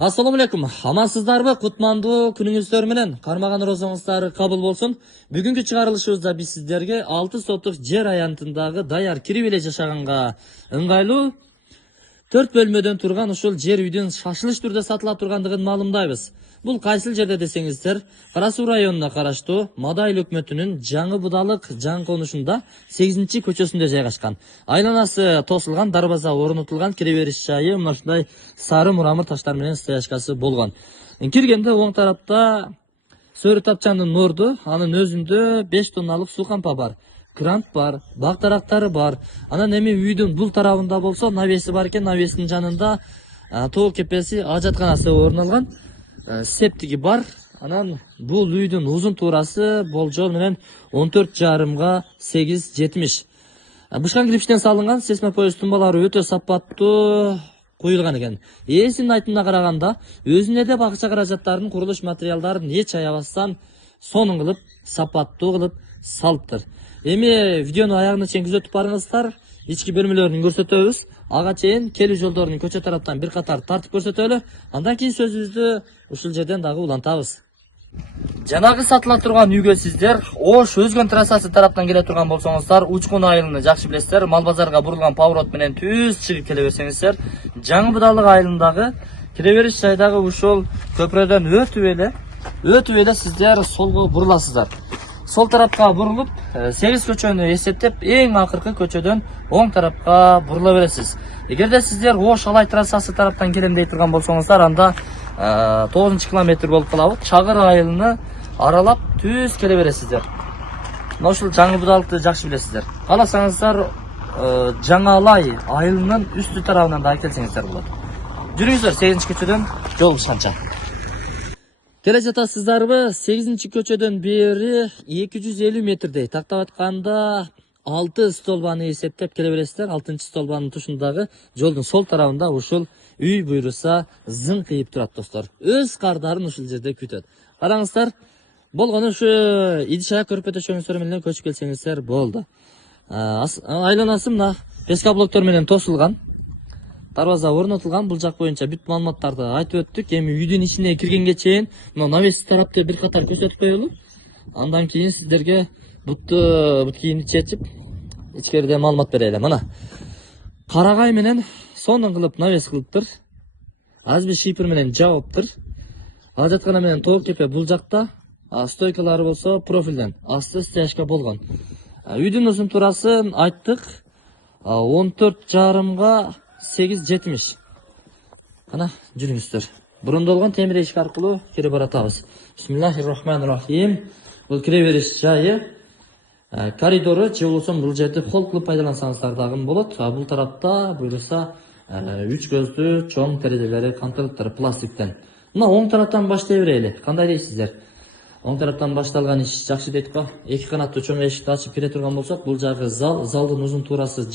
Assalamu alaikum. Амансыздарбы? Кутмандуу күнүңүздөр менен кармаган розоңуздар кабыл болсун. Бүгүнкү чыгарылышыбызда биз сиздерге 6 соттук жер аянтындагы даяр кирип эле жашаганга ыңгайлуу 4 бөлмөдөн турган ушул жер үйдүн шашылыш түрдө сатыла тургандыгын маалымдайбыз. Бул кайсыл жерде десеңиздер, Кара Суу районуна караштуу Мадайыл өкмөтүнүн Жаңы Будалык жаңы конушунда 8-көчөсүндө жайгашкан. Айланасы тосулган, дарбаза орнотулган, кире бериш жайы мындай сары мурамыр таштар менен стояшкасы болгон. Киргенде оң тарапта Сөрү тапчандын орду, анын өзүндө 5 тонналык суу кампа бар. Крант бар, бак дарактары бар. Анан эми үйдүн бул тарабында болсо навеси бар экен, навесинин жанында тоо кепеси, ажатканасы орун алган. Септиги бар. Анан бул үйдүн узун туурасы болжол менен 14,5 8,70. Бышкан кирпичтен салынган, сесмопоез тумбалары өтө сапаттуу куюлган экен. Ээсинин айтымына караганда, өзүнө деп акча каражаттарын, курулуш материалдарын эч аябастан сонун кылып, сапаттуу кылып салыптыр. Эми видеону аягына чейин күзөтүп барыңыздар. Ички бөлмөлөрүн көрсөтөбүз. Ага чейин келүү жолдорун көчө тараптан бир катар тартып көрсөтөлү. Андан кийин сөзүбүздү ушул жерден дагы улантабыз. Жанагы сатыла турган үйгө сиздер Ош Өзгөн трассасы тараптан келе турган болсоңуздар, Учкун айылын жакшы билесиздер. Мал базарга бурулган поворот менен түз чыгып келе берсеңиздер, Жаңы Будалык айылындагы кире бериш жайдагы ушул көпүрөдөн өтүп эле сиздер солго буруласыздар. Сол тарапка бурулуп, 8 көчөнү эсептеп, эң акыркы көчөдөн оң тарапка бурула бересиз. Эгерде сиздер Ош Алай трассасы тараптан келем дей турган болсоңуздар, анда 9 километр болуп калабы. Чагыр айылыны аралап түз келе бересиздер. Мына ушул Жаңы Будалыкты жакшы билесиздер. Кааласаңыздар, Жаңы Алай айылынын үстү тарабынан да келсеңиздер болот. Жүрүңүздөр 8-көчөдөн жолугушканча. Келе жатасыздарбы? 8-көчөдөн бери 250 метрдей, тактап атканда 6 столбаны эсептеп келе бересиздер. 6-столбанын тушундагы жолдун сол тарабында ушул үй буйруса зыңкыйып турат достор. Өз кардарын ушул жерде күтөт. Караңыздар, болгону ушу идиш-аяк көрпө төшөгүңүздөр менен көчүп келсеңиздер болду. Айланасы мына песка блоктор менен тосулган. Дарбаза орнотулган. Бул жак боюнча бүт маалыматтарды айтып өттүк. Эми үйдүн ичине киргенге чейин мына навес тарапты бир катар көрсөтүп коелу. Андан кийин сиздерге бут кийимди чечип, ичкерide маалымат берели. Мына карагай менен сонун кылып навес кылыптыр. Азбир шипер менен жабыптыр. Ажаткана менен тоо кепе бул жакта, стойкалары болсо профилден асты стояшка болгон. Үйдүн узун турасын айттык. 14,5 8,70. Ana жүрүңүздөр. Бурундолгон темир эшик аркылуу кире баратабыз. Бисмиллахир-рахманир-рахим. Бул кире бериш жайы. Коридору же болбосо бул жерди холл кылып пайдалансаңыздар дагы болот. Бул тарапта буюрса 3 көздүү чоң терезелери камтылыптыр пластиктен. Мына оң тараптан баштай берели. Кандай дейсиздер? Оң тараптан башталган иш жакшы дейт го. 2 канаттуу чоң эшикти ачып кире турган болсок, бул жагы зал, залдын узун туурасы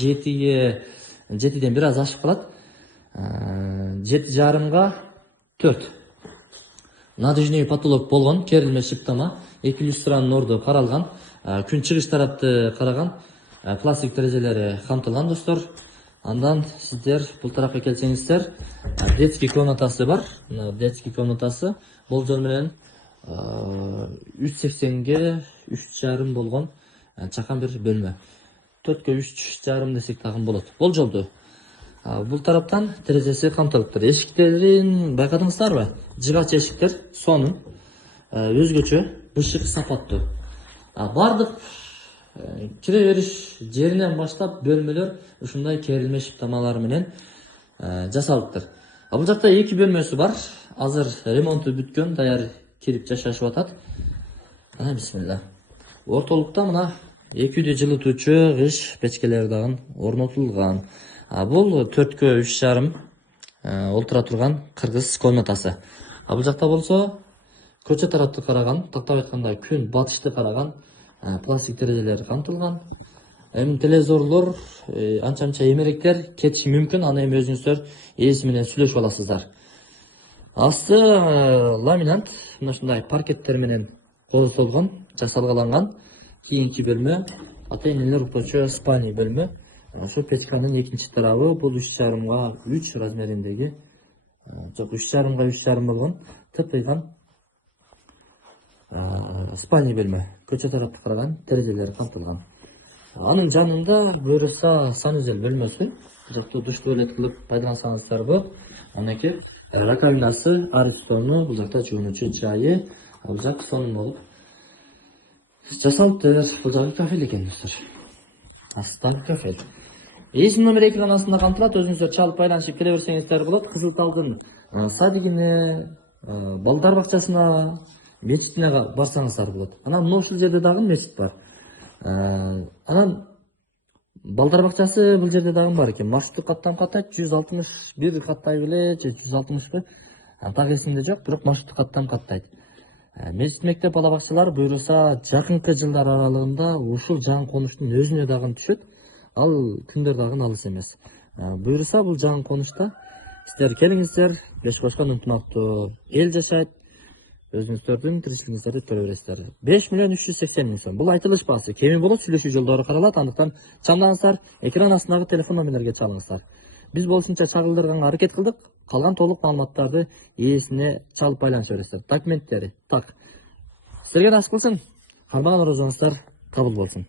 7ден бир аз ашып калат. 7,5 4. Надежный потолок болгон, керилме шыптама, 2 люстранын орду каралган, күн чыгыш тарапты караган, пластик терезелери камтылган достор. Андан сиздер бул тарапка келсеңиздер, детский комнатасы бар. Детский комнатасы болжол менен 380ге 3,5 болгон чакан бир бөлмө. 4кө 3,5 десек дагы болот. Болжолду. Бул тараптан терезеси камтылыптыр. Эшиктерин байкадыңыздарбы? Жыгач эшиктер сонун, өзгөчө, бышык, сапаттуу. Бардык кире бериш жеринен баштап бөлмөлөр ушундай керилме шыптамалар менен жасалыптыр. Бул жакта 2 бөлмөсү бар. Азыр ремонту бүткөн, даяр кирип жашашып атат. Бисмилла. Ортолукта мына 2 үйдү жылытуучу кыш печкелери дагы орнотулган. Бул 4кө 3,5 олтура турган кыргыз комнатасы. Бул жакта болсо көчө тарапты караган, тактап айтканда күн батышты караган, пластик терезелери камтылган. Эми телевизорлор, анча-мынча эмеректер кетиши мүмкүн. Аны эми өзүңүздөр ээси менен сүйлөшүп аласыздар. Асты ламинат, мына ушундай паркеттер менен козулган, жасалгаланган. Кийинки бөлмө, ата-энелер уктоочу спальный бөлмө. Ошо печканын экинчи тарабы, бул 3,5 3 размериндеги Жок 3,5 га 3,5 болгон тыпыйган спальный бөлмө. Көчө тарапты караган, терезелери камтылган. Анын жанында буюрса санузел бөлмөсү. Жактуу душ туалет кылып пайдалансаңыздар болот. Анан кийин раковинасы, арыштоону, бул жакта жуунучу чайы, бул жак сонун болуп жасалыптыр. Бул жагы кафель экен достор. Астан кафель. Эсим номер 2 астында камтылат. Өзүңүздөр чалып байланышып келе берсеңиздер болот. Кызыл талдын садигине, балдар бакчасына, мечитине барсаңыздар болот. Анан ушул жерде дагы мечит бар. Анан балдар бакчасы бул жерде дагы бар экен. Маршрутту каттам каттайт 161 каттай беле, же 160 так эсимде жок, бирок маршрутту каттам каттайт. Мечит, мектеп, бала бакчалар буюрса жакынкы жылдар аралыгында ушул жаңы конуштун өзүнө дагы түшөт. Ал күндөр дагы алыс эмес. Буюрса бул жаңы конушта сиздер келиңиздер, беш кошкон ынтымактуу эл жашайт. Өзүңүздөрдүн тиричилигиңиздерди көрө бересиздер. 5.380.000 сом. Бул айтылыш баасы. Кеми болот, сүйлөшүү жолдору каралат. Андыктан чамдаңыздар, экран астындагы телефон номерлерге чалыңыздар. Биз болушунча чагылдырганга аракет кылдык. Калган толук маалыматтарды ээсине чалып байланыша бересиздер. Документтери так. Силерге насып кылсын. Кармаган орозоңуздар кабыл болсун.